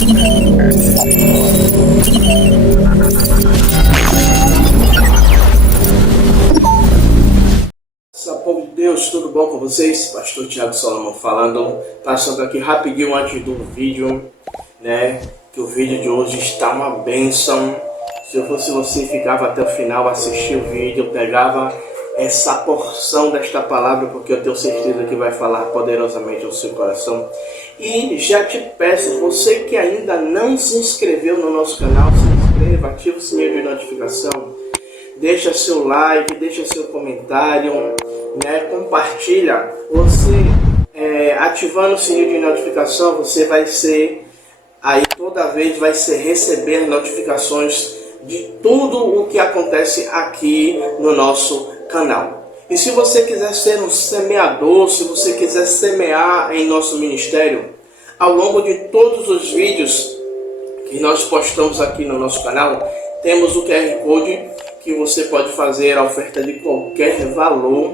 Povo de Deus, tudo bom com vocês? Pastor Thiago Solomon falando, passando aqui rapidinho antes do vídeo, né? Que o vídeo de hoje está uma bênção. Se eu fosse você, ficava até o final, assistia o vídeo, pegava essa porção desta palavra, porque eu tenho certeza que vai falar poderosamente ao seu coração. E já te peço, você que ainda não se inscreveu no nosso canal, se inscreva, ativa o sininho de notificação, deixa seu like, deixa seu comentário, né? Compartilha. Você ativando o sininho de notificação, você vai ser aí toda vez vai receber notificações de tudo o que acontece aqui no nosso canal. E se você quiser ser um semeador, se você quiser semear em nosso ministério, ao longo de todos os vídeos que nós postamos aqui no nosso canal, temos o QR Code que você pode fazer a oferta de qualquer valor,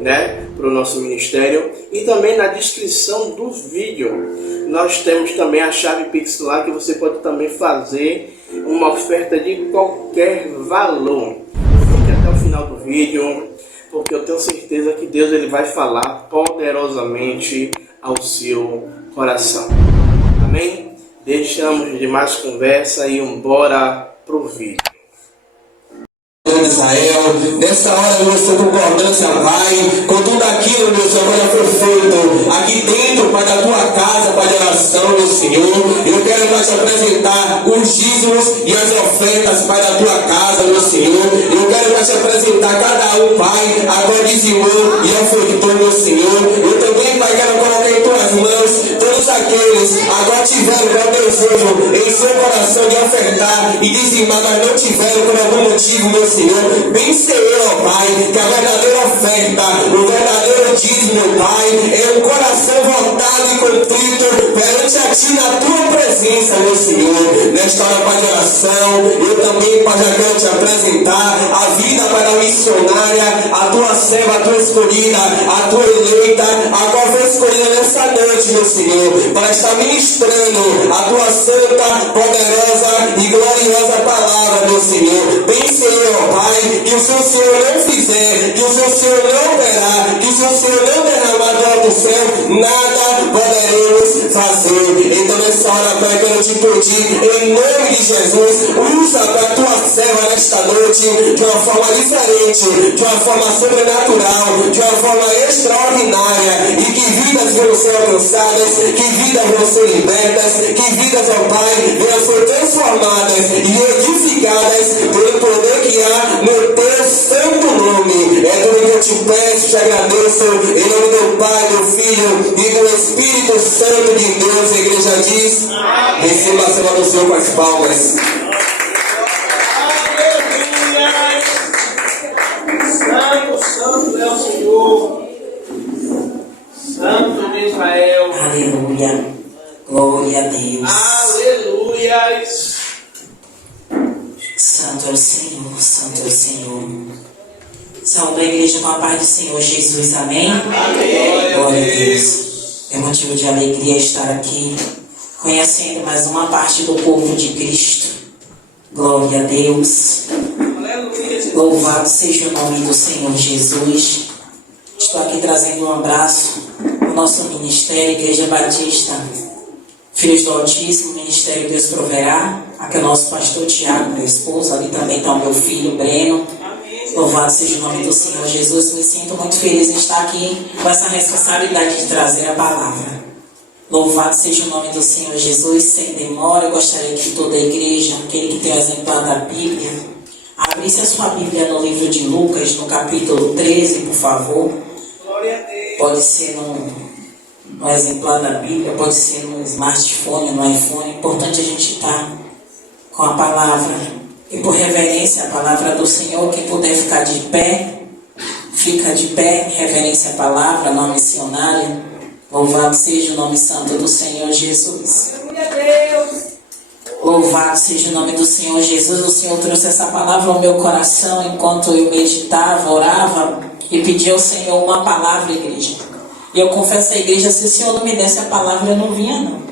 né, para o nosso ministério. E também na descrição do vídeo nós temos também a chave Pix lá, que você pode também fazer uma oferta de qualquer valor. Fique até o final do vídeo, porque eu tenho certeza que Deus ele vai falar poderosamente ao seu coração. Amém? Deixamos de mais conversa e bora pro vídeo. Israel, nessa hora, meu Senhor, concordância, Pai, com tudo aquilo, meu Senhor, já foi feito aqui dentro, Pai, da tua casa, Pai, de oração, meu Senhor. Eu quero, Pai, te apresentar os dízimos e as ofertas, Pai, da tua casa, meu Senhor. Eu quero, Pai, te apresentar cada um, Pai, agora dizimou e ofertou, meu Senhor. Eu também, Pai, quero colocar em tuas mãos todos aqueles agora tiveram o desejo em seu coração de ofertar e dizimar, mas não tiveram por algum motivo, meu Senhor. Bem sei eu, ó Pai, que a verdadeira oferta, o verdadeiro dízimo, Pai, é um coração voltado e contrito perante a Ti na Tua presença, meu Senhor. Nesta hora, Pai, de oração, eu também, Pai, já quero Te apresentar a vida, Pai, da missionária, a Tua serva, a Tua escolhida, a Tua eleita, a qual foi escolhida nessa noite, meu Senhor, para estar ministrando a Tua santa, poderosa e gloriosa palavra, meu Senhor. Bem sei eu, ó Pai, que o seu Senhor não fizer, que o seu Senhor não operar, que o seu Senhor não derramar do alto céu, nada poderemos fazer. Então nessa hora, Pai, eu quero te pedir, em nome de Jesus, usa a tua serva nesta noite de uma forma diferente, de uma forma sobrenatural, de uma forma extraordinária, e que vidas vão ser alcançadas, que vidas vão ser libertas, que vidas, ó Pai, vão ser transformadas e edificadas pelo poder que há no teu santo nome. É tudo que eu te peço, te agradeço, em nome do Pai, do Filho e do Espírito Santo de Deus. A igreja diz: receba a cena do Senhor com as palmas. Santo, santo é o Senhor, Santo de Israel. Aleluia. Glória a Deus. Aleluia. Santo é o Senhor, Santo é o Senhor. Saúde a igreja com a paz do Senhor Jesus, amém? Amém. Glória a Deus. É motivo de alegria estar aqui, conhecendo mais uma parte do povo de Cristo. Glória a Deus. Louvado seja o nome do Senhor Jesus. Estou aqui trazendo um abraço ao nosso ministério, Igreja Batista Filhos do Altíssimo, Ministério Deus Proverá. Aqui é o nosso pastor Thiago, meu esposo. Ali também está o meu filho Breno. Louvado seja o nome do Senhor Jesus. Me sinto muito feliz em estar aqui com essa responsabilidade de trazer a palavra. Louvado seja o nome do Senhor Jesus. Sem demora, eu gostaria que toda a igreja, aquele que tem o exemplar da Bíblia, abrisse a sua Bíblia no livro de Lucas, no capítulo 13, por favor. Pode ser no exemplar da Bíblia, pode ser no smartphone, no iPhone. É importante a gente estar com a palavra. E por reverência à palavra do Senhor, quem puder ficar de pé, fica de pé, reverência à palavra, nome missionária. Louvado seja o nome santo do Senhor Jesus. Louvado seja o nome do Senhor Jesus. O Senhor trouxe essa palavra ao meu coração enquanto eu meditava, orava e pedia ao Senhor uma palavra, igreja. E eu confesso à igreja, se o Senhor não me desse a palavra, eu não vinha não.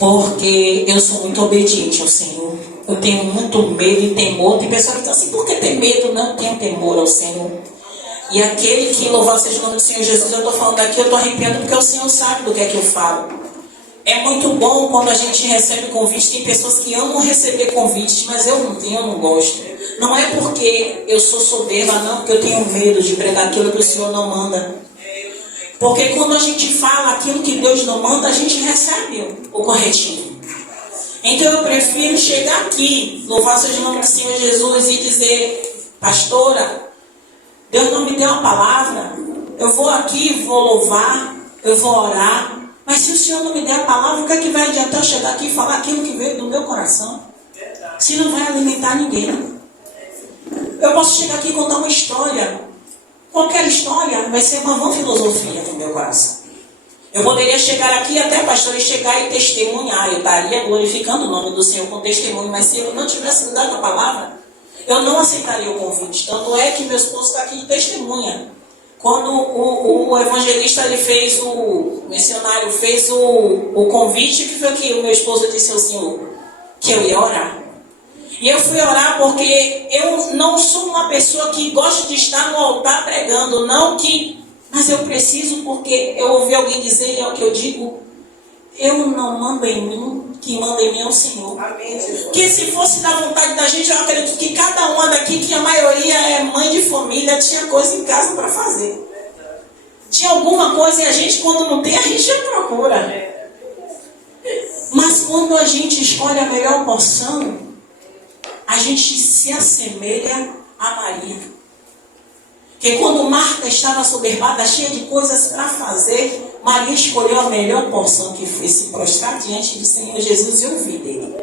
porque eu sou muito obediente ao Senhor. Eu tenho muito medo e temor. Tem pessoas que dizem assim, por que tem medo? Não tenho temor ao Senhor. E aquele que louvado seja o nome do Senhor Jesus, eu estou falando aqui, eu estou arrepiando porque o Senhor sabe do que é que eu falo. É muito bom quando a gente recebe convite. Tem pessoas que amam receber convites, mas eu não gosto. Não é porque eu sou soberba, não, porque eu tenho medo de pregar aquilo que o Senhor não manda. Porque quando a gente fala aquilo que Deus não manda, a gente recebe o corretivo. Então eu prefiro chegar aqui, louvar seja o nome do Senhor Jesus e dizer, pastora, Deus não me deu uma palavra, eu vou aqui, vou louvar, eu vou orar, mas se o Senhor não me der a palavra, o que é que vai adiantar eu chegar aqui e falar aquilo que veio do meu coração? Se não vai alimentar ninguém. Eu posso chegar aqui e contar uma história, qualquer história vai ser uma vã filosofia no meu coração. Eu poderia chegar aqui até, pastor, e chegar e testemunhar, eu estaria glorificando o nome do Senhor com testemunho, mas se eu não tivesse me dado a palavra, eu não aceitaria o convite. Tanto é que meu esposo está aqui de testemunha. Quando o evangelista ele fez, o missionário fez o convite, que foi que o meu esposo disse ao Senhor que eu ia orar. E eu fui orar porque eu não sou uma pessoa que gosta de estar no altar pregando, mas eu preciso, porque eu ouvi alguém dizer, e é o que eu digo, eu não mando em mim, quem manda em mim é o Senhor. Amém. Que se fosse da vontade da gente, eu acredito que cada uma daqui, que a maioria é mãe de família, tinha coisa em casa para fazer. Tinha alguma coisa e a gente, quando não tem, a gente já procura. Mas quando a gente escolhe a melhor porção, a gente se assemelha a Maria. Porque quando Marta estava assoberbada, cheia de coisas para fazer, Maria escolheu a melhor porção, que foi se prostrar diante do Senhor Jesus e ouvir dele.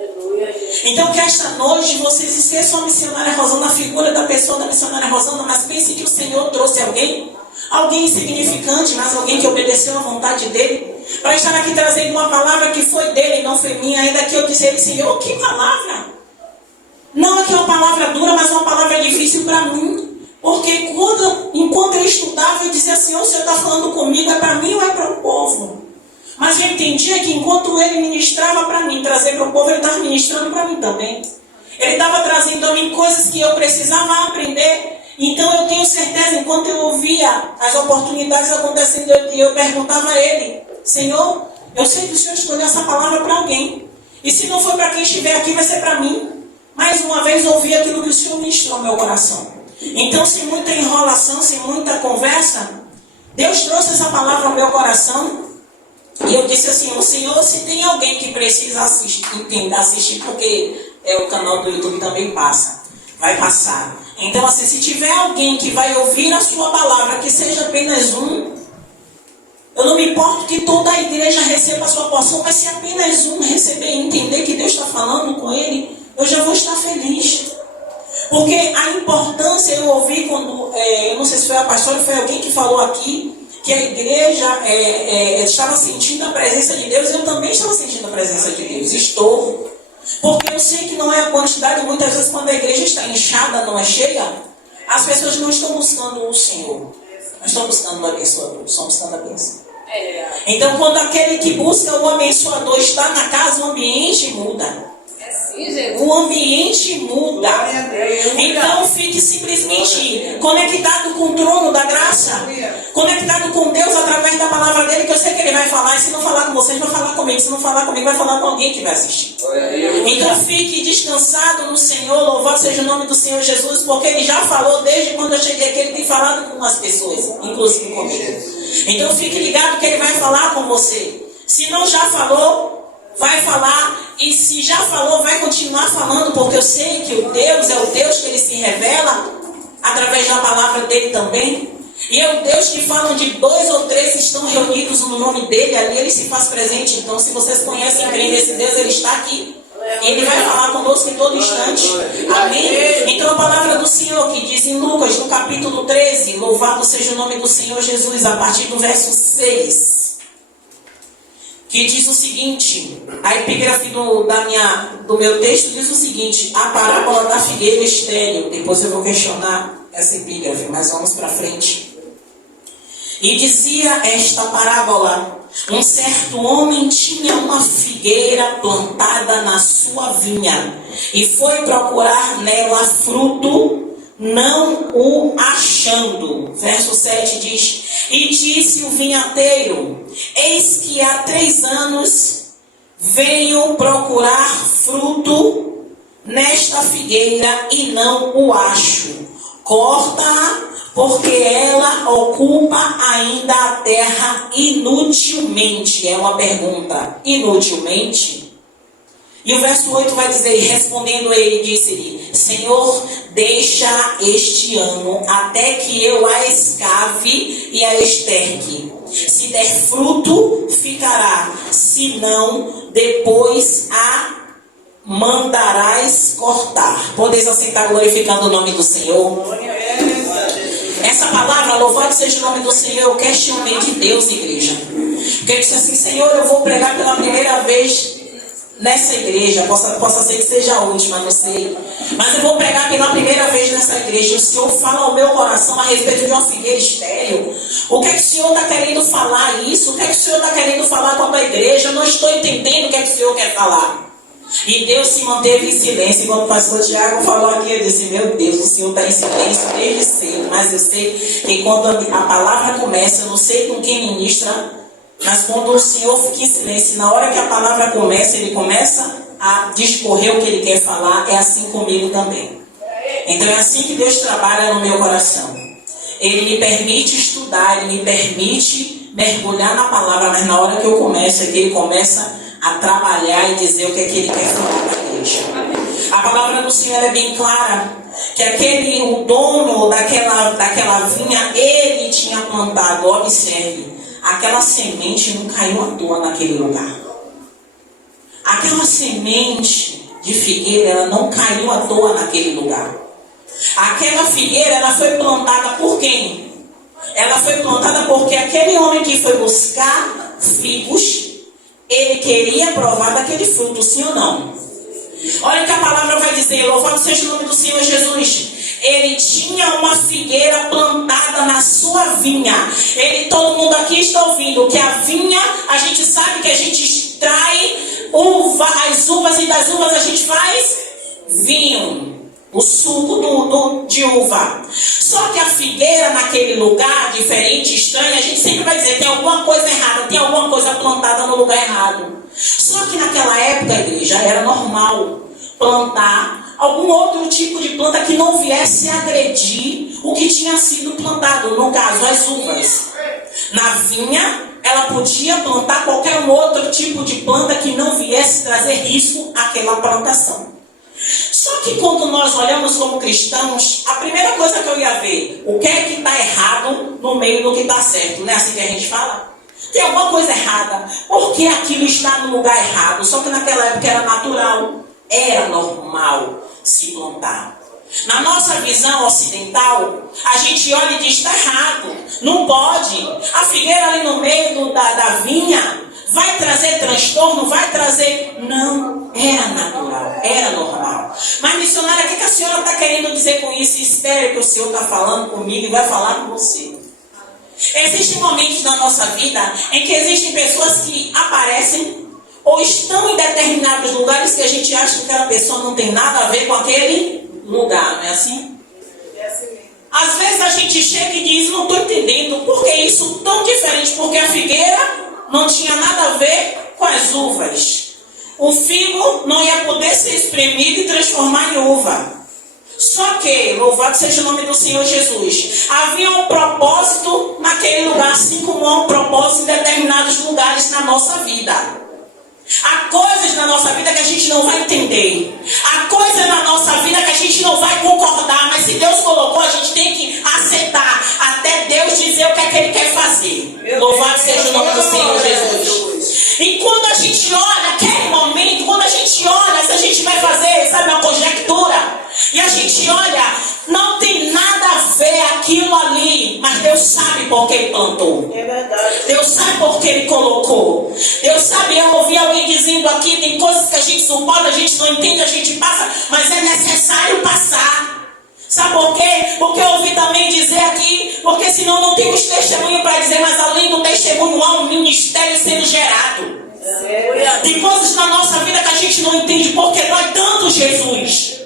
Então que esta noite vocês esqueçam a missionária Rosana, a figura da pessoa da missionária Rosana, mas pense que o Senhor trouxe alguém insignificante, mas alguém que obedeceu à vontade dele, para estar aqui trazendo uma palavra que foi dele, não foi minha. Ainda que eu disse, Senhor, que palavra? Não é que é uma palavra dura, mas uma palavra difícil para mim. Porque enquanto eu estudava, eu dizia assim, o Senhor está falando comigo, é para mim ou é para o povo? Mas eu entendia que enquanto ele ministrava para mim, trazer para o povo, ele estava ministrando para mim também. Ele estava trazendo a mim coisas que eu precisava aprender. Então eu tenho certeza, enquanto eu ouvia as oportunidades acontecendo, eu perguntava a ele, Senhor, eu sei que o Senhor escolheu essa palavra para alguém. E se não for para quem estiver aqui, vai ser para mim. Mais uma vez ouvi aquilo que o Senhor ministrou no meu coração. Então, sem muita enrolação, sem muita conversa, Deus trouxe essa palavra ao meu coração. E eu disse assim, o Senhor, se tem alguém que precisa assistir, porque o canal do YouTube também vai passar. Então, assim, se tiver alguém que vai ouvir a sua palavra, que seja apenas um, eu não me importo que toda a igreja receba a sua porção, mas se apenas um receber e entender que Deus está falando com ele, eu já vou estar feliz. Porque a importância, eu ouvi quando, eu não sei se foi a pastora, foi alguém que falou aqui, que a igreja estava sentindo a presença de Deus. Eu também estava sentindo a presença de Deus, estou. Porque eu sei que não é a quantidade, muitas vezes quando a igreja está inchada, não é cheia, as pessoas não estão buscando o Senhor, não estão buscando o abençoador, estão buscando a bênção. Então quando aquele que busca o abençoador está na casa, o ambiente muda. O ambiente muda. Então fique simplesmente conectado com o trono da graça, conectado com Deus através da palavra dele, que eu sei que ele vai falar. E se não falar com vocês, vai falar comigo. Se não falar comigo, vai falar com alguém que vai assistir. Então fique descansado no Senhor. Louvado seja o nome do Senhor Jesus, porque ele já falou desde quando eu cheguei aqui. Ele tem falado com as pessoas, inclusive comigo. Então fique ligado que ele vai falar com você. Se não já falou, vai falar. E se já falou, vai continuar falando, porque eu sei que o Deus é o Deus que ele se revela através da palavra dele também. E é o Deus que fala onde 2 ou 3 estão reunidos no nome dele, ali ele se faz presente. Então, se vocês conhecem e creem nesse Deus, ele está aqui. Ele vai falar conosco em todo instante. Amém? Então, a palavra do Senhor que diz em Lucas, no capítulo 13, louvado seja o nome do Senhor Jesus, a partir do verso 6. Que diz o seguinte, a epígrafe do meu texto diz o seguinte, a parábola da figueira estéril. Depois eu vou questionar essa epígrafe, mas vamos para frente. E dizia esta parábola, Um certo homem tinha uma figueira plantada na sua vinha e foi procurar nela fruto, não o achando. Verso 7 diz: e disse o vinhateiro: eis que há 3 anos venho procurar fruto nesta figueira e não o acho. Corta-a, porque ela ocupa ainda a terra inutilmente. É uma pergunta: inutilmente? E o verso 8 vai dizer: respondendo ele, disse-lhe: Senhor, deixa este ano até que eu a escave e a esterque. Se der fruto, ficará; se não, depois a mandarás cortar. Podeis aceitar glorificando o nome do Senhor. Essa palavra, louvado seja o nome do Senhor, eu questionei de Deus, igreja. Porque eu disse assim: Senhor, eu vou pregar pela primeira vez nessa igreja, possa ser que seja a última, não sei, mas eu vou pregar pela primeira vez nessa igreja. O Senhor fala ao meu coração a respeito de uma figueira estéril. O que é que o Senhor está querendo falar isso? O que é que o Senhor está querendo falar com a tua igreja? Eu não estou entendendo o que é que o Senhor quer falar. E Deus se manteve em silêncio. Quando o pastor Tiago falou aqui, eu disse: meu Deus, o Senhor está em silêncio desde cedo. Mas eu sei que quando a palavra começa, eu não sei com quem ministra, mas quando o Senhor fica em silêncio, na hora que a palavra começa, ele começa a discorrer o que ele quer falar. É assim comigo também. Então é assim que Deus trabalha no meu coração. Ele me permite estudar, ele me permite mergulhar na palavra, mas na hora que eu começo, é que ele começa a trabalhar e dizer o que é que ele quer falar para a igreja. A palavra do Senhor é bem clara, que o dono daquela vinha, ele tinha plantado. Observe, aquela semente não caiu à toa naquele lugar. Aquela semente de figueira, ela não caiu à toa naquele lugar. Aquela figueira, ela foi plantada por quem? Ela foi plantada porque aquele homem que foi buscar figos, ele queria provar daquele fruto, sim ou não? Olha o que a palavra vai dizer: louvado seja o nome do Senhor Jesus. Ele tinha uma figueira plantada na sua vinha. Todo mundo aqui está ouvindo que a vinha, a gente sabe que a gente extrai as uvas, e das uvas a gente faz vinho, o suco de uva. Só que a figueira naquele lugar diferente, estranho, a gente sempre vai dizer: tem alguma coisa errada, tem alguma coisa plantada no lugar errado. Só que naquela época, igreja, era normal plantar algum outro tipo de planta que não viesse agredir o que tinha sido plantado, no caso, as uvas. Na vinha, ela podia plantar qualquer outro tipo de planta que não viesse trazer risco àquela plantação. Só que quando nós olhamos como cristãos, a primeira coisa que eu ia ver: o que é que está errado no meio do que está certo. Não é assim que a gente fala? Tem alguma coisa errada, porque aquilo está no lugar errado. Só que naquela época era natural, era normal se plantar. Na nossa visão ocidental, a gente olha e diz: está errado, não pode. A figueira ali no meio da vinha vai trazer transtorno, vai trazer... Não, era natural, era normal. Mas, missionária, o que a senhora está querendo dizer com isso? Espere que o Senhor está falando comigo e vai falar com você. Existem momentos na nossa vida em que existem pessoas que aparecem ou estão em determinados lugares que a gente acha que aquela pessoa não tem nada a ver com aquele lugar, não é assim? É assim mesmo. Às vezes a gente chega e diz: não estou entendendo por que isso tão diferente, porque a figueira não tinha nada a ver com as uvas. O figo não ia poder ser espremido e transformar em uva. Só que, louvado seja o nome do Senhor Jesus, havia um propósito naquele lugar, assim como há um propósito em determinados lugares na nossa vida. Há coisas na nossa vida que a gente não vai entender. Há coisas na nossa vida que a gente não vai concordar. Mas se Deus colocou, a gente tem que aceitar até Deus dizer o que é que Ele quer fazer. Louvado seja o nome do Senhor Jesus. E quando a gente olha aquele momento, quando a gente olha, se a gente vai fazer, sabe, uma conjectura, e a gente olha, não tem nada a ver aquilo ali, mas Deus sabe por que Ele plantou. É verdade. Deus sabe por que Ele colocou. Deus sabe. Eu ouvi alguém dizendo aqui: tem coisas que a gente suporta, a gente não entende, a gente passa, mas é necessário passar. Sabe por quê? Porque eu ouvi também dizer aqui, porque senão não temos testemunho para dizer, mas além do testemunho há um ministério sendo gerado. Tem coisas na nossa vida que a gente não entende porque dói tanto, Jesus.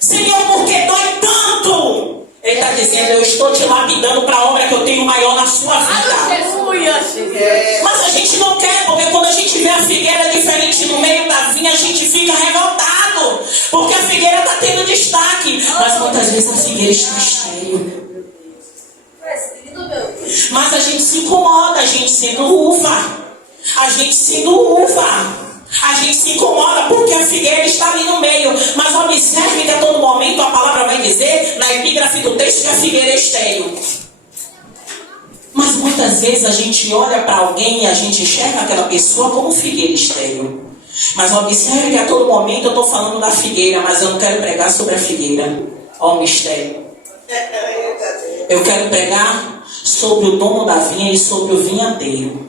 Senhor, porque dói tanto? Ele está dizendo, eu estou te lapidando para a obra que eu tenho maior na sua vida. Mas a gente não quer, porque quando a gente vê a figueira diferente no meio da vinha, a gente fica revoltado. Porque a figueira está tendo destaque. Mas muitas vezes a figueira está estéril. Mas a gente se incomoda, a gente sendo uva. A gente sendo uva. A gente se incomoda porque a figueira está ali no meio. Mas observe que a todo momento a palavra vai dizer, na epígrafe do texto, que a figueira é estéril. Mas muitas vezes a gente olha para alguém e a gente enxerga aquela pessoa como figueira estéril. Mas observe que a todo momento eu estou falando da figueira, mas eu não quero pregar sobre a figueira. Ó, o mistério. Eu quero pregar sobre o dono da vinha e sobre o vinhadeiro.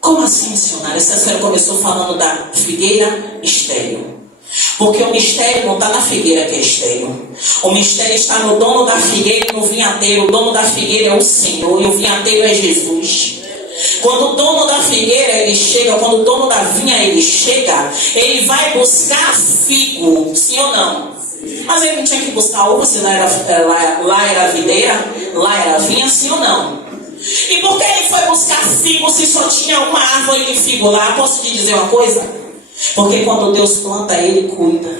Como assim, missionária? Essa senhora começou falando da figueira estéril. Porque o mistério não está na figueira que é estéril. O mistério está no dono da figueira e no vinhadeiro. O dono da figueira é o Senhor e o vinhadeiro é Jesus. Quando o dono da figueira ele chega, quando o dono da vinha ele chega, ele vai buscar figo, sim ou não? Mas ele não tinha que buscar uva, se lá era videira, lá era vinha, sim ou não? E por que ele foi buscar figo se só tinha uma árvore de figo lá? Posso te dizer uma coisa? Porque quando Deus planta, Ele cuida.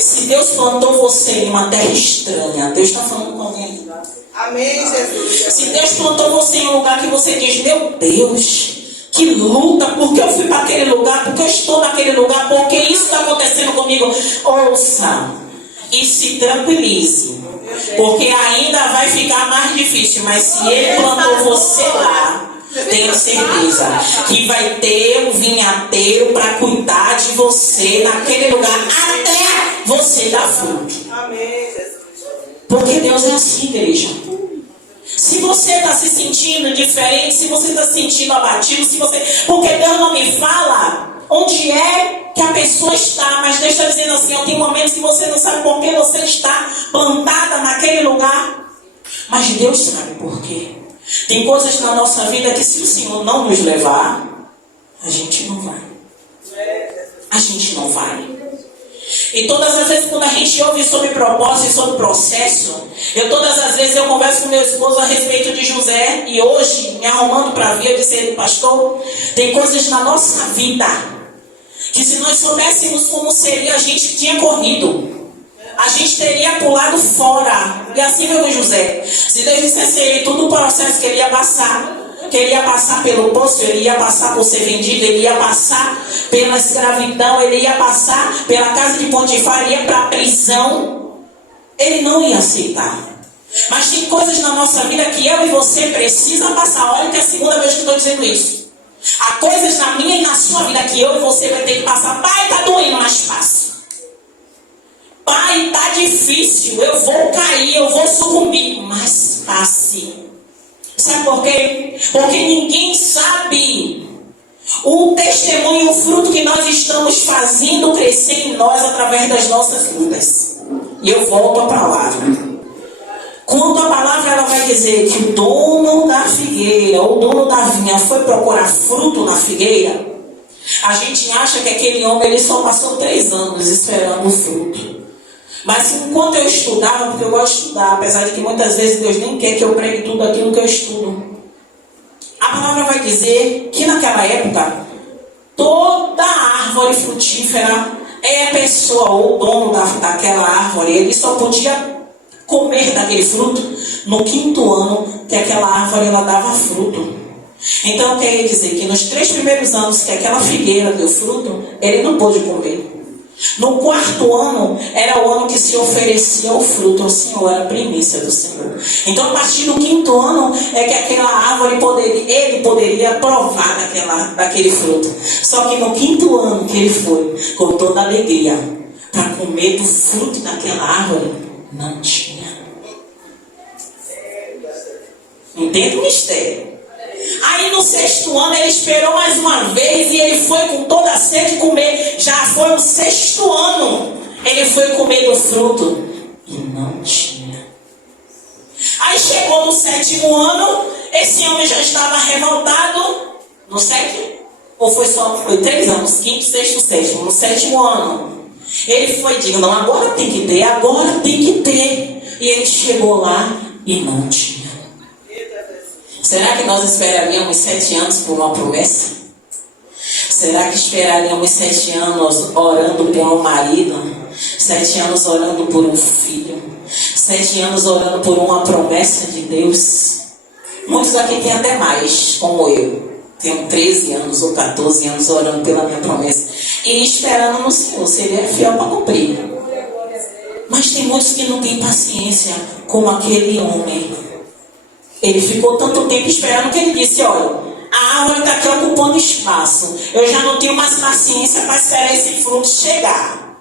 Se Deus plantou você em uma terra estranha, Deus está falando com alguém. Amém, Jesus. Se Deus plantou você em um lugar que você diz, meu Deus, que luta, porque eu fui para aquele lugar, porque eu estou naquele lugar, porque isso está acontecendo comigo. Ouça e se tranquilize. Porque ainda vai ficar mais difícil, mas se Ele plantou você lá, tenha certeza que vai ter um vinhadeiro para cuidar de você naquele lugar até você dar fruto. Porque Deus é assim, igreja. Se você está se sentindo diferente, se você está se sentindo abatido, porque Deus não me fala onde é que a pessoa está, mas Deus está dizendo assim, tem momentos que você não sabe por que você está plantada naquele lugar, mas Deus sabe por quê. Tem coisas na nossa vida que se o Senhor não nos levar, a gente não vai. A gente não vai. E todas as vezes quando a gente ouve sobre propósito e sobre processo, todas as vezes eu converso com meu esposo a respeito de José, e hoje, me arrumando para vir, eu disse a ele, pastor, tem coisas na nossa vida que se nós soubéssemos como seria, a gente tinha corrido. A gente teria pulado fora. E assim foi com José. Se Deus dissesse a ele todo o processo que ele ia passar pelo poço, ele ia passar por ser vendido, ele ia passar pela escravidão, ele ia passar pela casa de Potifar, ele ia para a prisão, ele não ia aceitar. Mas tem coisas na nossa vida que eu e você precisa passar. Olha que é a segunda vez que eu estou dizendo isso. Há coisas na minha e na sua vida que eu e você vai ter que passar. Pai, está doendo, mas passa. Pai, está difícil, eu vou cair, eu vou sucumbir, mas passe. Sabe por quê? Porque ninguém sabe o testemunho, o fruto que nós estamos fazendo crescer em nós através das nossas lutas. E eu volto à palavra. Quando a palavra ela vai dizer que o dono da figueira, ou o dono da vinha, foi procurar fruto na figueira, a gente acha que aquele homem ele só passou 3 anos esperando o fruto. Mas enquanto eu estudava, porque eu gosto de estudar, apesar de que muitas vezes Deus nem quer que eu pregue tudo aquilo que eu estudo, a palavra vai dizer que naquela época, toda árvore frutífera é a pessoa, ou o dono daquela árvore, ele só podia comer daquele fruto no 5º ano que aquela árvore ela dava fruto. Então quer dizer que nos 3 primeiros anos que aquela figueira deu fruto, ele não pôde comer. No 4º ano, era o ano que se oferecia o fruto ao Senhor, era a primícia do Senhor. Então, a partir do 5º ano, é que aquela árvore ele poderia provar daquele fruto. Só que no 5º ano que ele foi, com toda alegria, para comer do fruto daquela árvore, não tinha. Entende o mistério? Aí no 6º ano ele esperou mais uma vez e ele foi com toda a sede comer. Já foi o 6º ano. Ele foi comer do fruto e não tinha. Aí chegou no 7º ano, esse homem já estava revoltado. No 7º? Ou foi 3 anos? 5º, 6º, 7º. No 7º ano, ele foi dito, não, agora tem que ter, agora tem que ter. E ele chegou lá e não tinha. Será que nós esperaríamos 7 anos por uma promessa? Será que esperaríamos 7 anos orando por um marido? 7 anos orando por um filho? 7 anos orando por uma promessa de Deus? Muitos aqui têm até mais, como eu. Tenho 13 anos ou 14 anos orando pela minha promessa. E esperando no Senhor, se Ele é fiel para cumprir. Mas tem muitos que não têm paciência, como aquele homem. Ele ficou tanto tempo esperando que ele disse, olha, a árvore está aqui ocupando espaço. Eu já não tenho mais paciência para esperar esse fruto chegar.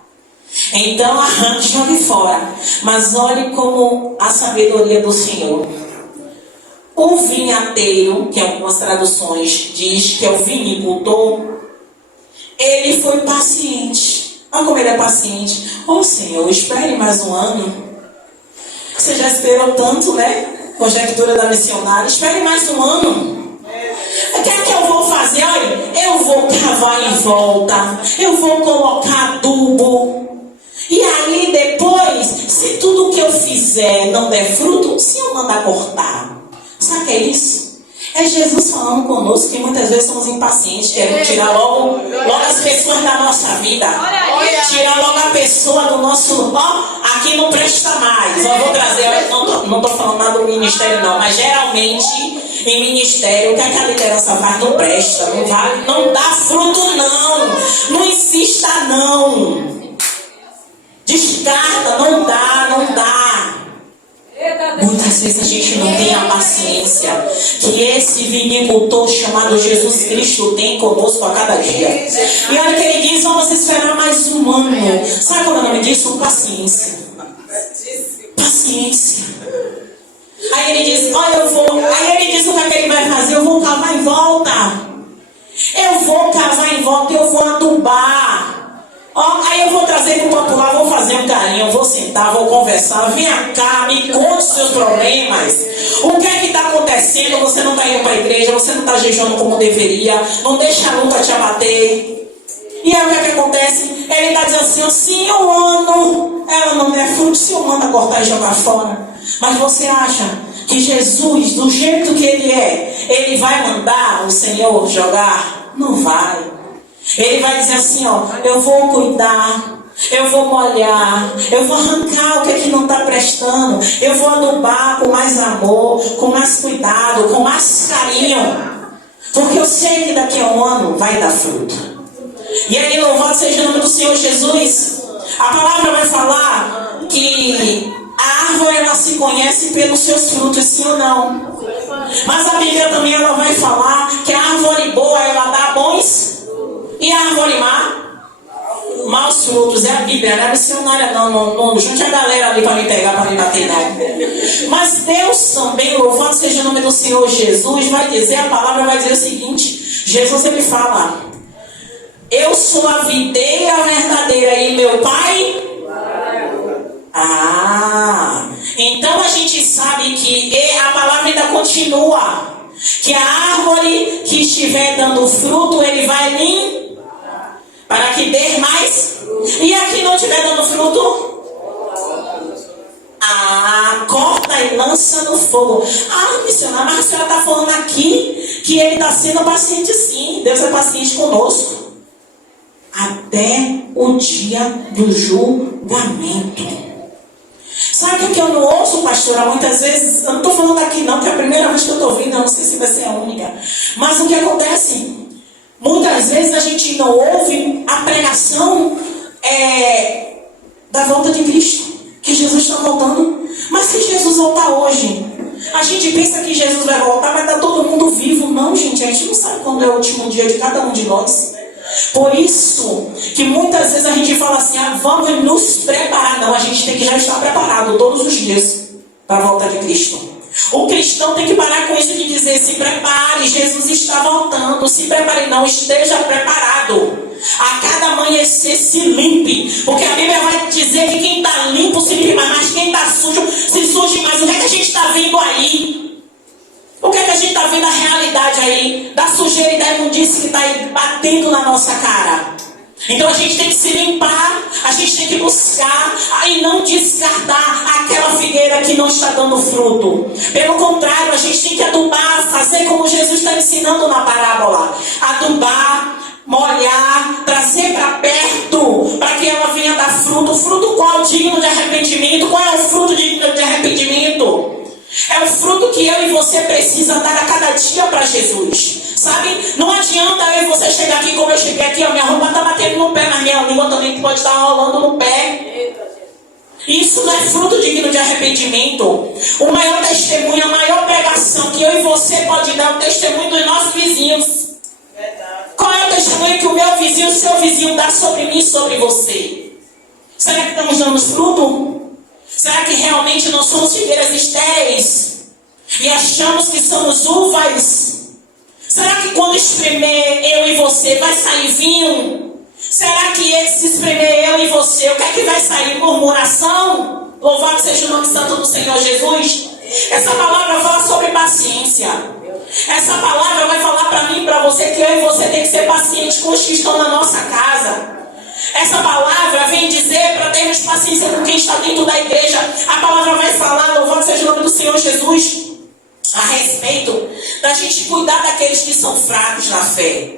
Então arranque e jogue fora. Mas olhe como a sabedoria do Senhor. O vinhateiro, que em algumas traduções diz que é o vinicultor, ele foi paciente. Olha como ele é paciente. Ô Senhor, espere mais um ano. Você já esperou tanto, né? Conjectura da missionária. Espere mais um ano. O que é que eu vou fazer? Olha, eu vou cavar em volta. Eu vou colocar adubo. E aí depois, se tudo que eu fizer não der fruto, se eu mandar cortar. Sabe o que é isso? É Jesus falando conosco que muitas vezes somos impacientes, querendo tirar logo as pessoas da nossa vida. Tirar logo a pessoa do nosso... aqui não presta mais. Eu vou trazer... Não estou falando nada do ministério não, mas geralmente em ministério, o que a liderança faz não presta, não vale, não dá fruto não. Não insista não. Descarta, não dá. Muitas vezes a gente não tem a paciência que esse vinicultor chamado Jesus Cristo tem conosco a cada dia. E olha que ele diz, vamos esperar mais um ano. Sabe qual é o nome disso? Paciência. Paciência. Aí ele diz, olha, eu vou. Aí ele diz o que é que ele vai fazer? Eu vou cavar em volta. Eu vou adubar. Aí eu vou trazer para o popular, vou fazer um carinho, vou sentar, vou conversar. Vem cá, me conte os seus problemas. O que é que está acontecendo? Você não está indo para a igreja, você não está jejuando como deveria, não deixa a luta te abater. E aí o que é que acontece? Ele está dizendo assim, se o ano ela não der fruto, se eu mando cortar e jogar fora. Mas você acha que Jesus, do jeito que ele é, ele vai mandar o Senhor jogar? Não vai. Ele vai dizer assim, eu vou cuidar, eu vou molhar, eu vou arrancar o que é que não está prestando, eu vou adubar com mais amor, com mais cuidado, com mais carinho, porque eu sei que daqui a um ano vai dar fruto. E aí, louvado seja o nome do Senhor Jesus. A palavra vai falar que a árvore ela se conhece pelos seus frutos, sim ou não? Mas a Bíblia também ela vai falar que a árvore boa ela dá bons e a árvore má, maus frutos. É a Bíblia, não é missionária não junte a galera ali para me pegar, para me bater não. Mas Deus também, louvado seja o nome do Senhor Jesus, vai dizer, a palavra vai dizer o seguinte, Jesus ele fala, eu sou a videira verdadeira e meu pai... então a gente sabe que a palavra ainda continua, que a árvore que estiver dando fruto, ele vai limpar para que dê mais, e a que não estiver dando fruto, corta e lança no fogo. Missionária, mas a senhora está falando aqui que ele está sendo paciente sim, Deus é paciente conosco, até o dia do julgamento. Sabe o que eu não ouço, pastora? Muitas vezes, eu não estou falando aqui não, que é a primeira vez que eu estou ouvindo, eu não sei se vai ser a única. Mas o que acontece? Muitas vezes a gente não ouve a pregação da volta de Cristo, que Jesus está voltando. Mas se Jesus voltar hoje, a gente pensa que Jesus vai voltar, vai estar todo mundo vivo. Não, gente, a gente não sabe quando é o último dia de cada um de nós. Por isso que muitas vezes a gente fala assim, vamos nos preparar. Não, a gente tem que já estar preparado todos os dias para a volta de Cristo. O cristão tem que parar com isso de dizer, se prepare, Jesus está voltando. Se prepare, não, esteja preparado. A cada amanhecer se limpe. Porque a Bíblia vai dizer que quem está limpo se limpa mais, mas quem está sujo se suje mais. O que é que a gente está vendo aí? O que é que a gente está vendo a realidade aí? Da sujeira e da imundícia que está aí batendo na nossa cara. Então a gente tem que se limpar, a gente tem que buscar e não descartar aquela figueira que não está dando fruto. Pelo contrário, a gente tem que adubar, fazer como Jesus está ensinando na parábola. Adubar, molhar, trazer para perto, para que ela venha dar fruto. Fruto qual? Digno de arrependimento. Qual é o fruto digno de arrependimento? É o fruto que eu e você precisa dar a cada dia para Jesus. Sabe? Não adianta eu e você chegar aqui como eu cheguei aqui, ó, minha roupa está batendo no pé, mas minha língua também pode estar rolando no pé. Isso não é fruto digno de arrependimento. O maior testemunho, a maior pregação que eu e você pode dar é o testemunho dos nossos vizinhos. Qual é o testemunho que o meu vizinho, o seu vizinho dá sobre mim e sobre você? Será que estamos dando fruto? Será que realmente não somos figueiras estéreis e achamos que somos uvas? Será que quando espremer eu e você vai sair vinho? Será que se espremer eu e você, o que é que vai sair? Murmuração? Louvado seja o nome santo do Senhor Jesus. Essa palavra fala sobre paciência. Essa palavra vai falar para mim e para você que eu e você tem que ser paciente com os que estão na nossa casa. Essa palavra vem dizer para termos paciência com quem está dentro da igreja. A palavra vai falar, louvado seja o nome do Senhor Jesus, a respeito da gente cuidar daqueles que são fracos na fé.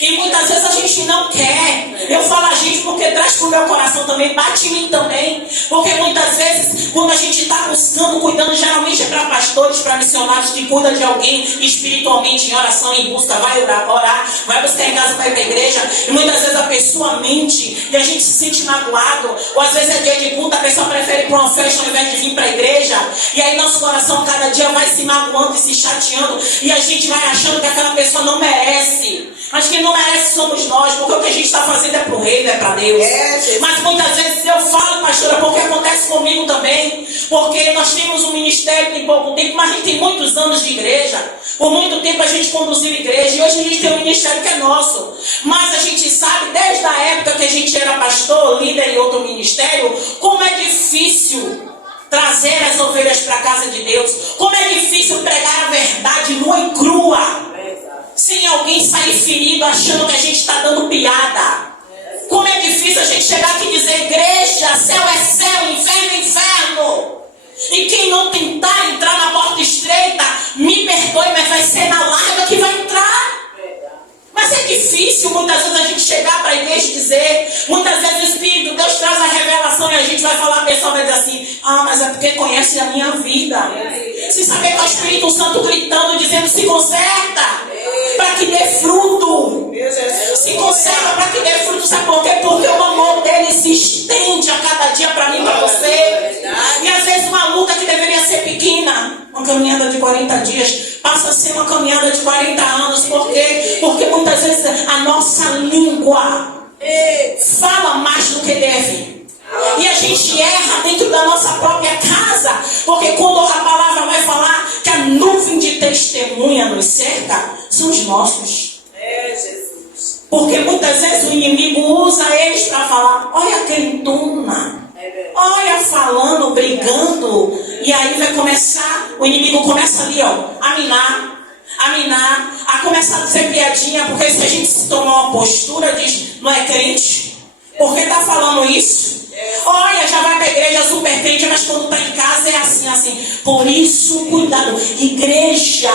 E muitas vezes a gente não quer. Eu falo a gente porque traz para o meu coração também, bate em mim também. Porque muitas vezes, quando a gente está buscando, cuidando, geralmente é para pastores, para missionários que cuidam de alguém espiritualmente, em oração, em busca, vai orar, vai buscar em casa, vai para a igreja. E muitas vezes a pessoa mente e a gente se sente magoado. Ou às vezes é dia de culto, a pessoa prefere ir para uma festa ao invés de vir para a igreja. E aí nosso coração cada dia vai se magoando e se chateando. E a gente vai achando que aquela pessoa não merece. Mas quem não merece somos nós, porque o que a gente está fazendo é para o reino, é para Deus. Mas muitas vezes eu falo, pastora, porque acontece comigo também. Porque nós temos um ministério em pouco tempo, mas a gente tem muitos anos de igreja. Por muito tempo a gente conduziu igreja. E hoje a gente tem um ministério que é nosso. Mas a gente sabe, desde a época que a gente era pastor, líder em outro ministério, como é difícil trazer as ovelhas para a casa de Deus. Como é difícil pregar a verdade nua e crua. Sem alguém sair ferido achando que a gente está dando piada. Como é difícil a gente chegar aqui e dizer: igreja, céu é céu, inferno é inferno. E quem não tentar entrar na porta estreita, me perdoe, mas vai ser na larga que vai entrar. Mas é difícil muitas vezes a gente chegar para a igreja e dizer. Muitas vezes o Espírito Deus traz a revelação e a gente vai falar, a pessoa vai dizer assim: ah, mas é porque conhece a minha vida. Se saber que é o Espírito Santo gritando, dizendo: se conserta para que dê fruto. Se conserva para que dê fruto. Sabe por quê? Porque o amor dele se estende a cada dia para mim e para você. E às vezes uma luta que deveria ser pequena, uma caminhada de 40 dias, passa a ser uma caminhada de 40 anos. Por quê? Porque muitas vezes a nossa língua fala mais do que deve. E a gente erra dentro da nossa própria casa. Porque quando a palavra vai falar que a nuvem de testemunha nos cerca, são os nossos. Jesus. Porque muitas vezes o inimigo usa eles para falar: olha a crentona, olha falando, brigando. E aí vai começar, o inimigo começa ali, ó, a minar, a começar a dizer piadinha. Porque se a gente se tomar uma postura, diz: não é crente, por que está falando isso? Olha, já vai para a igreja super crente, mas quando está em casa é assim. Por isso, cuidado, igreja,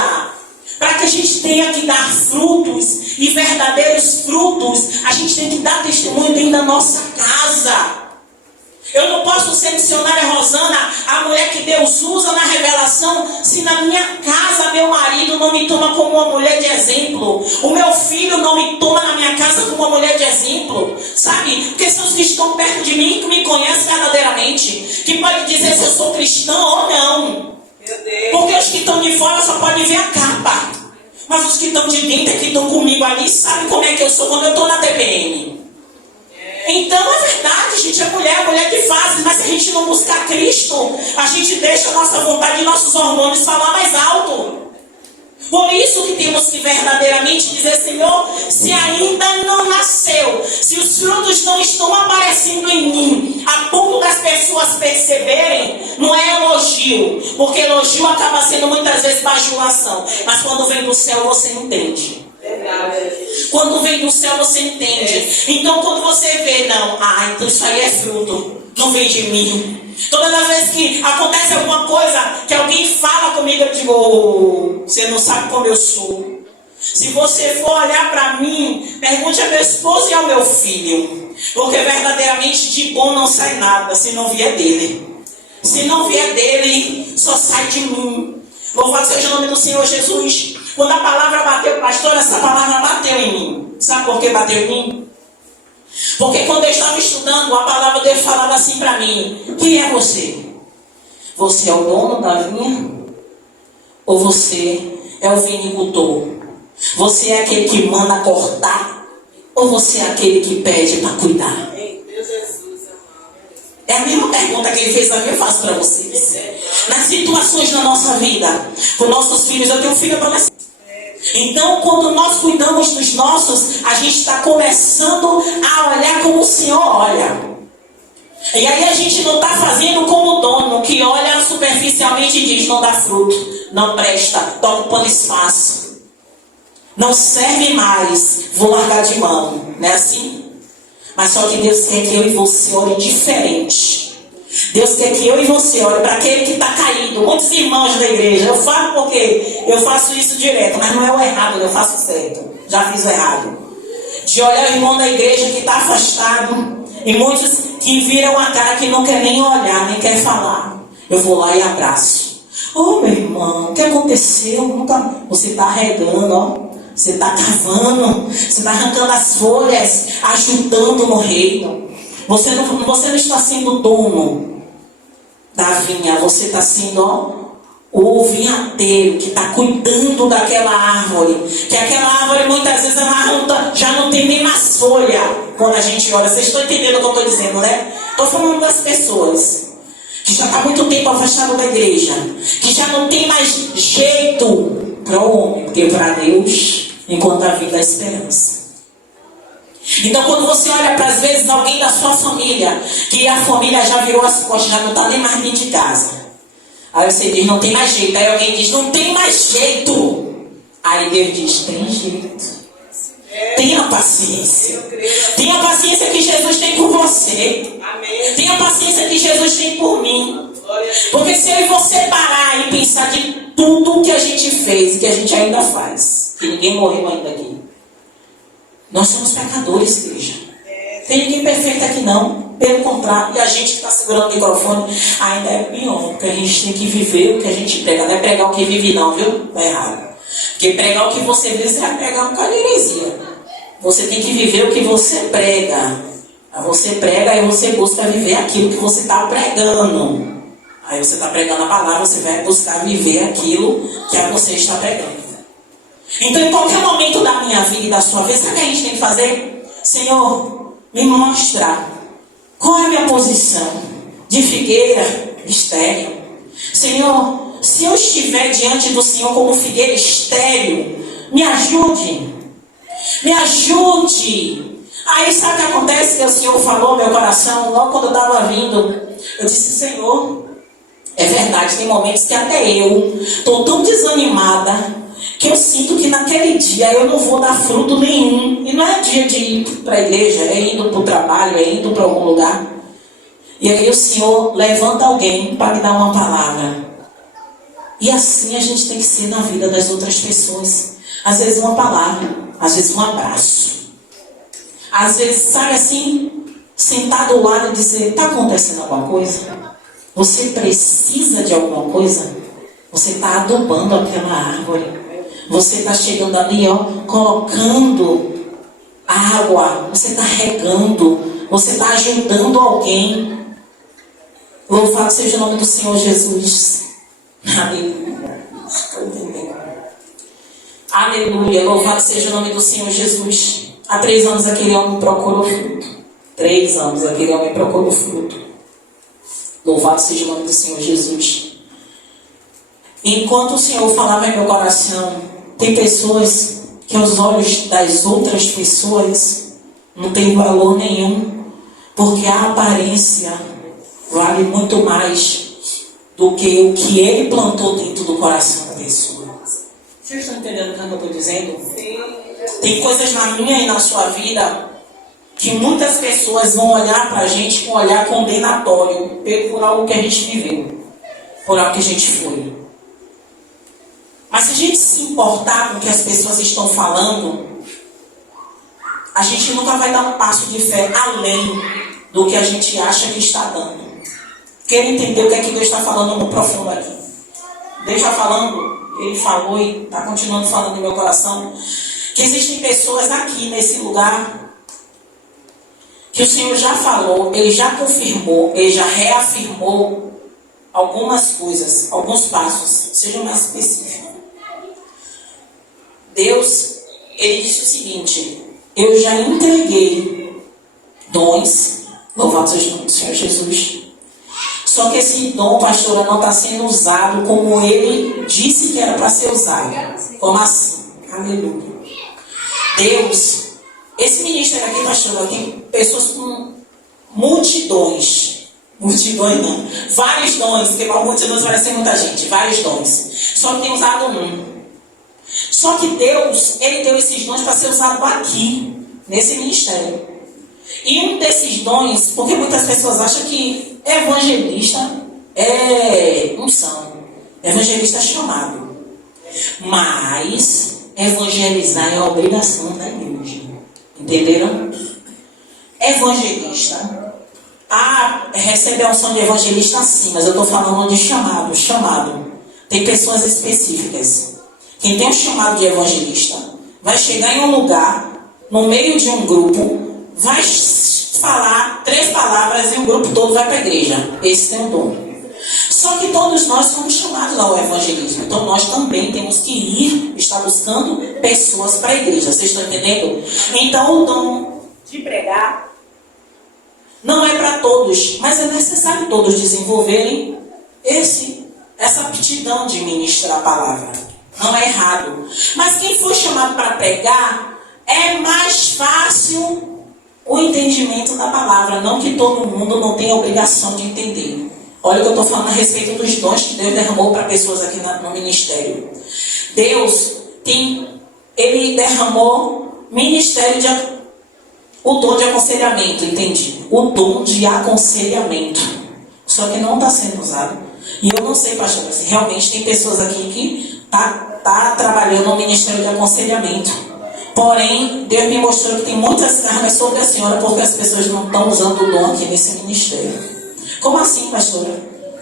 para que a gente tenha que dar frutos e verdadeiros frutos, a gente tem que dar testemunho dentro da nossa casa. Eu não posso ser missionária Rosana, a mulher que Deus usa na revelação, se na minha casa meu marido não me toma como uma mulher de exemplo. O meu filho não me toma na minha casa como uma mulher de exemplo. Sabe? Porque são os que estão perto de mim que me conhecem verdadeiramente, que podem dizer se eu sou cristã ou não. Porque os que estão de fora só podem ver a capa. Mas os que estão de dentro, que estão comigo ali, sabem como é que eu sou quando eu estou na TPM. Então é verdade, gente, é mulher de fase, mas se a gente não buscar Cristo, a gente deixa a nossa vontade e nossos hormônios falar mais alto. Por isso que temos que verdadeiramente dizer: Senhor, se ainda não nasceu, os frutos não estão aparecendo em mim, a ponto das pessoas perceberem, não é elogio, porque elogio acaba sendo muitas vezes bajulação, mas quando vem do céu você entende. Quando vem do céu você entende. Então quando você vê, não, então isso aí é fruto, não vem de mim. Todas as vezes que acontece alguma coisa, que alguém fala comigo, eu digo, você não sabe como eu sou. Se você for olhar para mim, pergunte a meu esposo e ao meu filho, porque verdadeiramente de bom não sai nada se não vier dele. Se não vier dele, só sai de mim. Louvado seja o nome do Senhor Jesus. Quando a palavra bateu, pastor, essa palavra bateu em mim. Sabe por que bateu em mim? Porque quando eu estava estudando, a palavra dele falava assim para mim: quem é você? Você é o dono da vinha? Ou você é o vinicultor? Você é aquele que manda cortar? Ou você é aquele que pede para cuidar? É a mesma pergunta que ele fez a mim, eu faço para vocês. Nas situações da nossa vida, com nossos filhos, eu tenho um filho adolescente. Então, quando nós cuidamos dos nossos, a gente está começando a olhar como o Senhor olha. E aí a gente não está fazendo como o dono, que olha superficialmente e diz, não dá fruto, não presta, está ocupando espaço, não serve mais, vou largar de mão. Não é assim? Mas só que Deus quer que eu e você olhem diferente. Deus quer que eu e você olhem para aquele que está caído. Muitos irmãos da igreja, eu falo porque eu faço isso direto, mas não é o errado, eu faço o certo. Já fiz o errado. De olhar o irmão da igreja que está afastado, e muitos que viram a cara que não quer nem olhar, nem quer falar. Eu vou lá e abraço. Ô meu irmão, o que aconteceu? Você está regando, ó. Você está cavando, você está arrancando as folhas, ajudando no reino. Você não está sendo dono da vinha, você está sendo o vinhateiro que está cuidando daquela árvore. Que aquela árvore muitas vezes já não tem nem mais folha quando a gente olha. Vocês estão entendendo o que eu estou dizendo, né? Estou falando das pessoas que já está muito tempo afastado da igreja, que já não tem mais jeito para o homem, porque para Deus, enquanto a vida, a esperança. Então quando você olha para às vezes alguém da sua família, que a família já virou as costas, já não está nem mais dentro de casa, aí você diz, não tem mais jeito. Aí alguém diz, não tem mais jeito. Aí Deus diz, tem jeito. Tenha paciência. Tenha paciência que Jesus tem por você. Tenha paciência que Jesus tem por mim. Porque se eu e você parar e pensar de tudo que a gente fez e que a gente ainda faz, que ninguém morreu ainda aqui, nós somos pecadores, igreja. Tem ninguém perfeito aqui não. Pelo contrário, e a gente que está segurando o microfone ainda é pior, porque a gente tem que viver o que a gente prega. Não é pregar o que vive não, viu? Está errado. Porque pregar o que você vê, você vai pregar um bocado de heresia. Você tem que viver o que você prega. Aí você prega e você busca viver aquilo que você está pregando. Aí você está pregando a palavra, você vai buscar viver aquilo que você está pregando. Então, em qualquer momento da minha vida e da sua vida, sabe o que a gente tem que fazer? Senhor, me mostra qual é a minha posição de figueira estéril. Senhor, se eu estiver diante do Senhor como figueira estéril, me ajude. Me ajude. Aí sabe o que acontece? Que o Senhor falou no meu coração, logo quando eu estava vindo, eu disse, Senhor, é verdade, tem momentos que até eu estou tão desanimada, que eu sinto que naquele dia eu não vou dar fruto nenhum. E não é dia de ir para a igreja, é indo para o trabalho, é indo para algum lugar. E aí o Senhor levanta alguém para me dar uma palavra. E assim a gente tem que ser na vida das outras pessoas. Às vezes uma palavra, às vezes um abraço. Às vezes, sabe assim, sentar do lado e dizer, está acontecendo alguma coisa? Você precisa de alguma coisa? Você está adubando aquela árvore. Você está chegando ali, ó, colocando água. Você está regando. Você está ajudando alguém. Louvado seja o nome do Senhor Jesus. Aleluia. Aleluia. Louvado seja o nome do Senhor Jesus. Há 3 anos aquele homem procurou fruto. 3 anos aquele homem procurou fruto. Louvado seja o nome do Senhor Jesus. Enquanto o Senhor falava em meu coração, tem pessoas que aos olhos das outras pessoas não tem valor nenhum, porque a aparência vale muito mais do que o que ele plantou dentro do coração da pessoa. Vocês estão entendendo o que eu estou dizendo? Sim. Tem coisas na minha e na sua vida que muitas pessoas vão olhar para a gente com um olhar condenatório por algo que a gente viveu, por algo que a gente foi. Mas se a gente se importar com o que as pessoas estão falando, a gente nunca vai dar um passo de fé além do que a gente acha que está dando. Quero entender o que é que Deus está falando no profundo aqui. Deus está falando, Ele falou e está continuando falando no meu coração, que existem pessoas aqui nesse lugar que o Senhor já falou, Ele já confirmou, Ele já reafirmou algumas coisas, alguns passos. Seja mais específico. Deus, Ele disse o seguinte: eu já entreguei dons, louvado seja o nome do Senhor Jesus. Só que esse dom, pastora, não está sendo usado como Ele disse que era para ser usado. Como assim? Aleluia. Deus, esse ministério aqui, pastora, tem pessoas com multidões. Multidões não. Vários dons, porque para multidões vai ser muita gente. Vários dons. Só que tem usado um. Só que Deus, Ele deu esses dons para ser usado aqui, nesse ministério. E um desses dons, porque muitas pessoas acham que evangelista é unção, evangelista é chamado. Mas evangelizar é a obrigação da igreja. Entenderam? Evangelista. Recebe a unção de evangelista sim, mas eu estou falando de chamado. Chamado. Tem pessoas específicas. Quem tem um chamado de evangelista vai chegar em um lugar, no meio de um grupo, vai falar 3 palavras e o grupo todo vai para a igreja. Esse tem um dom. Só que todos nós somos chamados ao evangelismo. Então nós também temos que ir, estar buscando pessoas para a igreja. Vocês estão entendendo? Então o dom de pregar não é para todos, mas é necessário todos desenvolverem essa aptidão de ministrar a palavra. Não é errado. Mas quem for chamado para pregar, é mais fácil o entendimento da palavra. Não que todo mundo não tenha obrigação de entender. Olha o que eu estou falando a respeito dos dons que Deus derramou para pessoas aqui no ministério. Deus Ele derramou o dom de aconselhamento, entendi. O dom de aconselhamento. Só que não está sendo usado. E eu não sei, pastor, se realmente tem pessoas aqui que tá trabalhando no ministério de aconselhamento. Porém, Deus me mostrou que tem muitas cargas sobre a senhora porque as pessoas não estão usando o dom aqui nesse ministério. Como assim, pastora?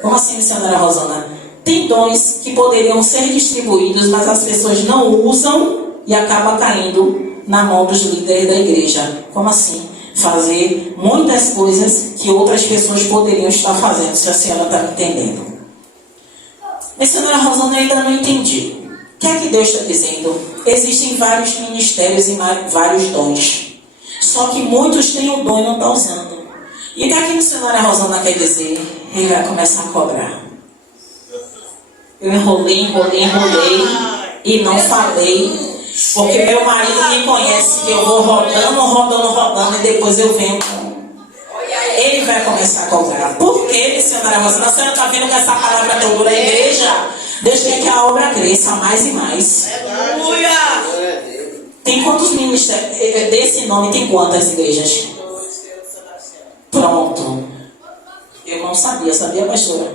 Como assim, missionária Rosana? Tem dons que poderiam ser distribuídos, mas as pessoas não usam e acaba caindo na mão dos líderes da igreja. Como assim? Fazer muitas coisas que outras pessoas poderiam estar fazendo, se a senhora está entendendo. Missionária Rosana, eu ainda não entendi. O que é que Deus está dizendo? Existem vários ministérios e vários dons. Só que muitos têm o dom e não estão usando. E o que é que a missionária Rosana quer dizer? Ele vai começar a cobrar. Eu enrolei e não falei. Porque meu marido me conhece que eu vou rodando e depois eu venho. Ele vai começar a cobrar. Por que, missionária Rosana? Você não está vendo que essa palavra é tão dura na igreja? Deus quer que a obra cresça mais e mais. Aleluia! Tem quantos ministérios? Desse nome tem quantas igrejas? Pronto. Eu não sabia, pastora?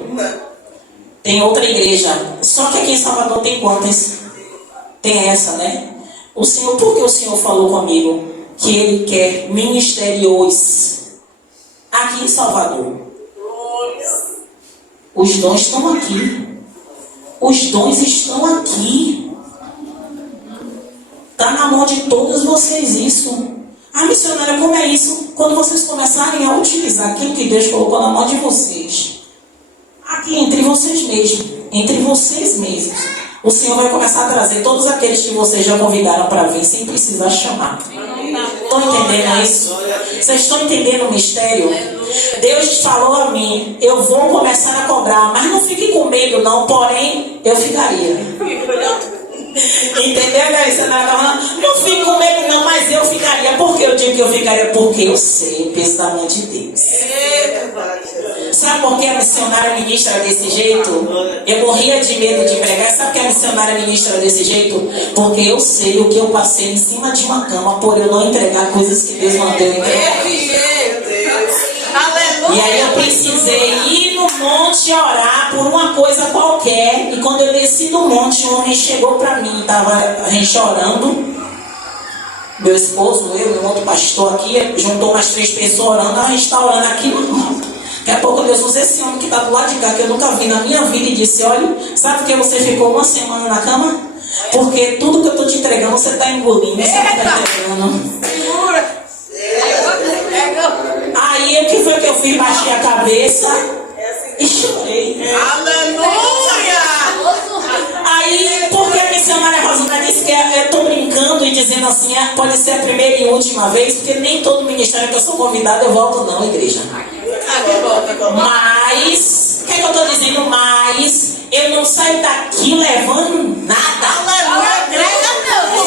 Tem outra igreja. Só que aqui em Salvador tem quantas? Tem essa, né? O Senhor, por que o Senhor falou comigo que Ele quer ministérios aqui em Salvador? Os dons estão aqui. Os dons estão aqui. Está na mão de todos vocês isso. Ah, missionária, como é isso? Quando vocês começarem a utilizar aquilo que Deus colocou na mão de vocês, aqui entre vocês mesmos, o Senhor vai começar a trazer todos aqueles que vocês já convidaram para vir, sem precisar chamar. Estão entendendo isso? Vocês estão entendendo o mistério? Deus falou a mim, eu vou começar a cobrar, mas não fique com medo não, porém, eu ficaria. Entendeu, galera? Você não fico com medo não, mas eu ficaria. Por que eu digo que eu ficaria? Porque eu sei o peso da mão de Deus. Sabe por que a missionária ministra desse jeito? Eu morria de medo de pregar. Sabe por que a missionária ministra desse jeito? Porque eu sei o que eu passei em cima de uma cama por eu não entregar coisas que Deus mandou eu entregar. E aí eu precisei ir no monte orar por uma coisa qualquer. E quando eu desci do monte, um homem chegou pra mim. Tava a gente orando. Meu esposo, eu e um outro pastor aqui, juntou umas 3 pessoas orando. A gente está orando aqui, irmão. Daqui a pouco Deus usa esse homem que está do lado de cá, que eu nunca vi na minha vida, e disse: olha, sabe por que você ficou uma semana na cama? Porque tudo que eu estou te entregando, você está engolindo, você não está entregando. Aí o que foi que eu fiz? Baixei a cabeça e chorei. Aleluia! Aí, porque a missionária Rosana disse que eu estou brincando e dizendo assim, pode ser a primeira e última vez, porque nem todo ministério que eu sou convidada eu volto não, igreja. Mas, o que é que eu estou dizendo? Mas, eu não saio daqui levando nada.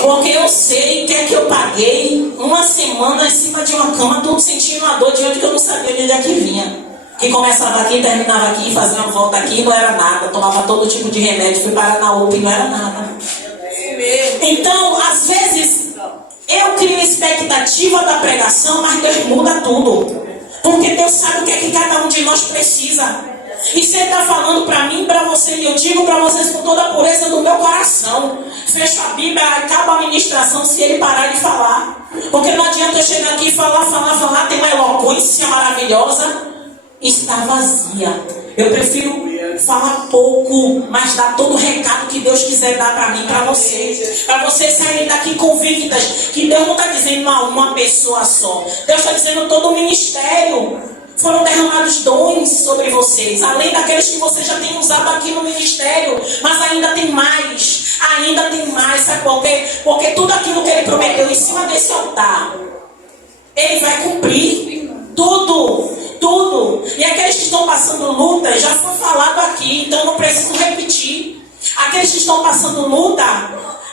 Porque eu sei que é que eu paguei uma semana em cima de uma cama, tudo sentindo uma dor de onde que eu não sabia de onde é que vinha. Que começava aqui, terminava aqui, fazia uma volta aqui, não era nada. Tomava todo tipo de remédio, fui parar na UPA e não era nada. Então, às vezes, eu crio expectativa da pregação, mas Deus muda tudo. Porque Deus sabe o que é que cada um de nós precisa. E se Ele está falando para mim, para você, e eu digo para vocês com toda a pureza do meu coração. Fecho a Bíblia, acaba a ministração se Ele parar de falar. Porque não adianta eu chegar aqui e falar, tem uma eloquência maravilhosa e está vazia. Eu prefiro falar pouco, mas dar todo o recado que Deus quiser dar para mim, para vocês. Para vocês saírem daqui convictas que Deus não está dizendo a uma pessoa só. Deus está dizendo todo o ministério. Foram derramados dons sobre vocês, além daqueles que você já tem usado aqui no ministério. Mas ainda tem mais, sabe por quê? Porque tudo aquilo que Ele prometeu em cima desse altar, Ele vai cumprir. Tudo. E aqueles que estão passando luta, já foi falado aqui, então não preciso repetir. Aqueles que estão passando luta,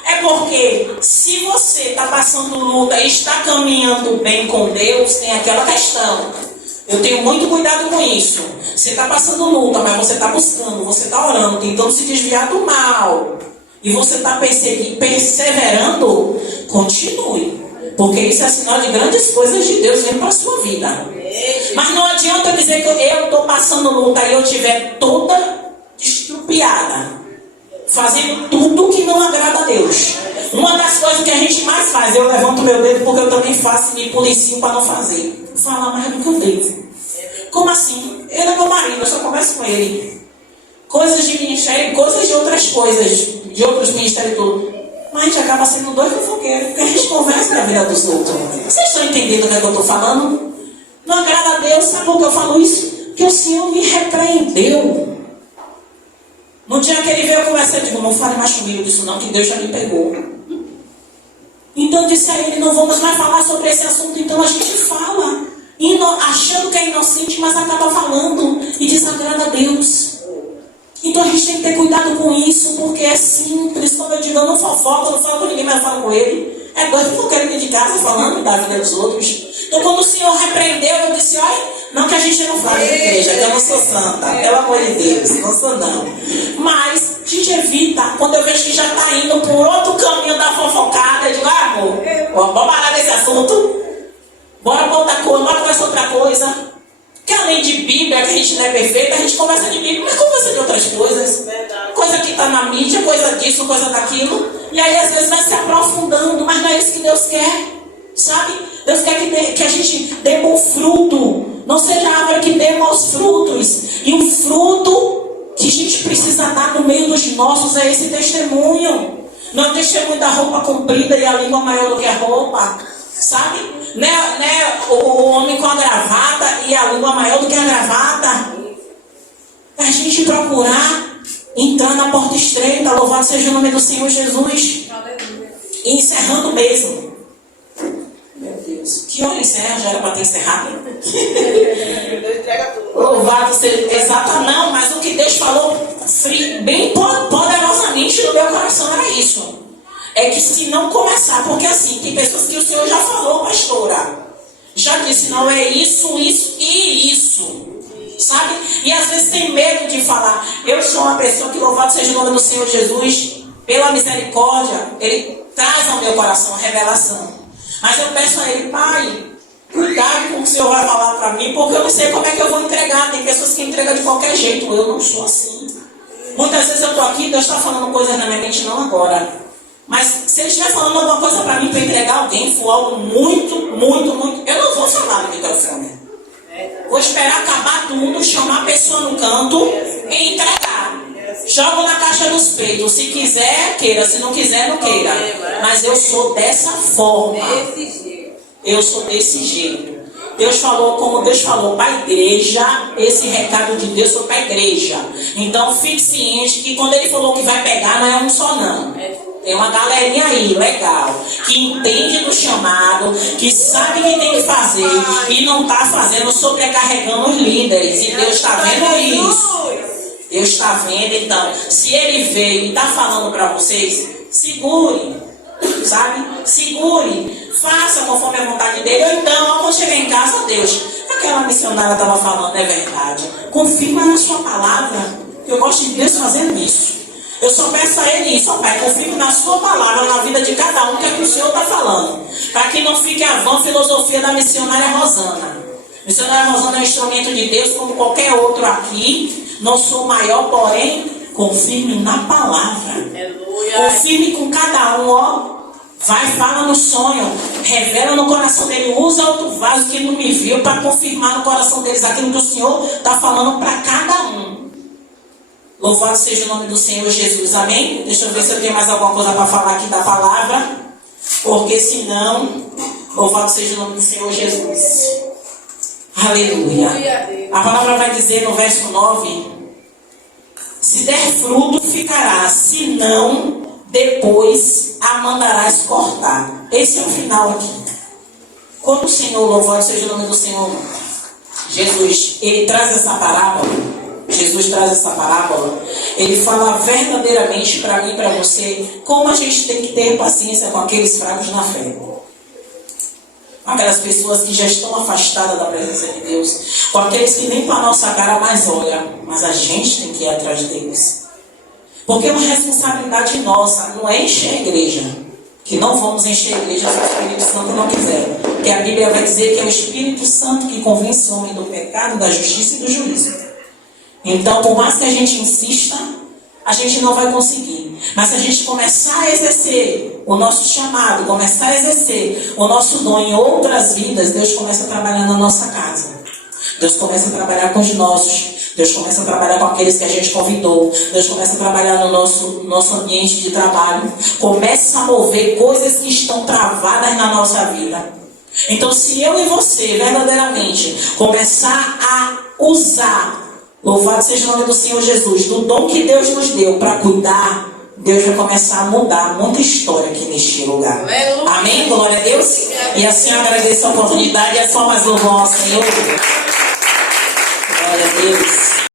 é porque se você está passando luta e está caminhando bem com Deus, tem aquela questão. Eu tenho muito cuidado com isso. Você está passando luta, mas você está buscando, você está orando, tentando se desviar do mal. E você está perseverando, continue. Porque isso é sinal de grandes coisas de Deus vindo para a sua vida. Mas não adianta dizer que eu estou passando luta e eu estiver toda estrupiada, fazendo tudo que não agrada a Deus. Uma das coisas que a gente mais faz, eu levanto meu dedo porque eu também faço e me policio para não fazer. Falar mais do que eu devo. Como assim? Ele é meu marido, eu só converso com ele. Coisas de ministério, coisas de outras coisas, de outros ministérios e tudo. Mas a gente acaba sendo dois fofoqueiros, porque a gente conversa na vida dos outros. Vocês estão entendendo o que eu estou falando? Não agrada a Deus, sabe por que eu falo isso? Porque o Senhor me repreendeu. No dia que Ele veio conversar, eu digo, não fale mais comigo disso não, que Deus já me pegou. Então eu disse a Ele, não vamos mais falar sobre esse assunto. Então a gente fala, achando que é inocente, mas acaba falando e desagrada a Deus. Então a gente tem que ter cuidado com isso, porque é simples. Quando eu digo, eu não fofoco, eu não falo com ninguém, mas eu falo com Ele. É dois que eu quero vir de casa falando da vida dos outros. Então quando o Senhor repreendeu, eu disse, olha, não que a gente não fale de igreja, que eu não sou santa, pelo amor de Deus, não sou não. Mas a gente evita, quando eu vejo que já está indo por outro caminho da fofocada, eu digo, amor, vamos parar desse assunto, bora para outra coisa, bora conversar outra coisa. Que além de Bíblia, que a gente não é perfeita, a gente conversa de Bíblia, mas conversa de outras coisas. Coisa que está na mídia, coisa disso, coisa daquilo. E aí às vezes vai se aprofundando, mas não é isso que Deus quer, sabe? Deus quer que a gente dê bom fruto. Não seja a árvore que dê maus frutos. E o fruto que a gente precisa dar no meio dos nossos é esse testemunho. Não é o testemunho da roupa comprida e a língua maior do que a roupa, sabe? Né, o homem com a gravata e a língua maior do que a gravata. É a gente procurar entrar na porta estreita. Louvado seja o nome do Senhor Jesus. E encerrando mesmo. Meu Deus, que hora encerra? Já era para ter encerrado. Louvado seja. Exato, não, mas o que Deus falou bem poderosamente no meu coração era isso. é que se não começar, porque assim, tem pessoas que o Senhor já falou, pastora, já disse, não é isso, isso e isso, sabe? E às vezes tem medo de falar. Eu sou uma pessoa que, louvado seja o nome do Senhor Jesus, pela misericórdia, Ele traz ao meu coração a revelação. Mas eu peço a Ele, Pai, cuidado com o que o Senhor vai falar para mim, porque eu não sei como é que eu vou entregar. Tem pessoas que entregam de qualquer jeito, eu não sou assim. Muitas vezes eu estou aqui, Deus está falando coisas na minha mente, não agora. Mas se Ele estiver falando alguma coisa para mim, para entregar alguém, for algo muito, eu não vou falar no microfone. Vou esperar acabar tudo, chamar a pessoa no canto e entregar. Jogo na caixa dos peitos. Se quiser, queira. Se não quiser, não queira. Mas eu sou dessa forma. Eu sou desse jeito. Deus falou como Deus falou para a igreja. Esse recado de Deus foi para a igreja. Então fique ciente que quando Ele falou que vai pegar, não é um só não. Tem uma galerinha aí, legal, que entende do chamado, que sabe o que tem que fazer e não está fazendo, sobrecarregando os líderes. E Deus está vendo isso. Deus está vendo, então, se Ele veio e está falando para vocês, segure, sabe? Segure, faça conforme a vontade dele. Ou então, quando chegar em casa, Deus, aquela missionária estava falando, é verdade. Confirma na sua palavra. Eu gosto de Deus fazendo isso. Eu só peço a Ele isso, ó Pai, confirme na sua palavra, na vida de cada um, que é que o Senhor está falando. Para que não fique a vã filosofia da missionária Rosana. Missionária Rosana é um instrumento de Deus, como qualquer outro aqui. Não sou maior, porém, confirme na palavra. Confirme com cada um, ó. Vai, fala no sonho, revela no coração dele, usa outro vaso que não me viu para confirmar no coração deles aquilo que o Senhor está falando para cada um. Louvado seja o nome do Senhor Jesus, amém? Deixa eu ver se eu tenho mais alguma coisa para falar aqui da palavra, porque senão, louvado seja o nome do Senhor Jesus. Aleluia. A palavra vai dizer no verso 9: se der fruto ficará, se não, depois a mandarás cortar. Esse é o final aqui. Quando o Senhor, louvado seja o nome do Senhor Jesus, Ele traz essa parábola. Jesus traz essa parábola, Ele fala verdadeiramente para mim e para você como a gente tem que ter paciência com aqueles fracos na fé. Aquelas pessoas que já estão afastadas da presença de Deus, com aqueles que nem para a nossa cara mais olham, mas a gente tem que ir atrás deles. Porque é uma responsabilidade nossa, não é encher a igreja, que não vamos encher a igreja se o Espírito Santo não quiser. Porque a Bíblia vai dizer que é o Espírito Santo que convence o homem do pecado, da justiça e do juízo. Então, por mais que a gente insista, a gente não vai conseguir. Mas se a gente começar a exercer o nosso chamado, começar a exercer o nosso dom em outras vidas, Deus começa a trabalhar na nossa casa. Deus começa a trabalhar com os nossos. Deus começa a trabalhar com aqueles que a gente convidou. Deus começa a trabalhar no nosso ambiente de trabalho. Começa a mover coisas que estão travadas na nossa vida. Então, se eu e você, verdadeiramente, começar a usar, louvado seja o nome do Senhor Jesus, do dom que Deus nos deu para cuidar, Deus vai começar a mudar muita história aqui neste lugar. Aleluia. Amém? Glória a Deus. E assim eu agradeço a oportunidade e é só mais louvor ao Senhor. Glória a Deus.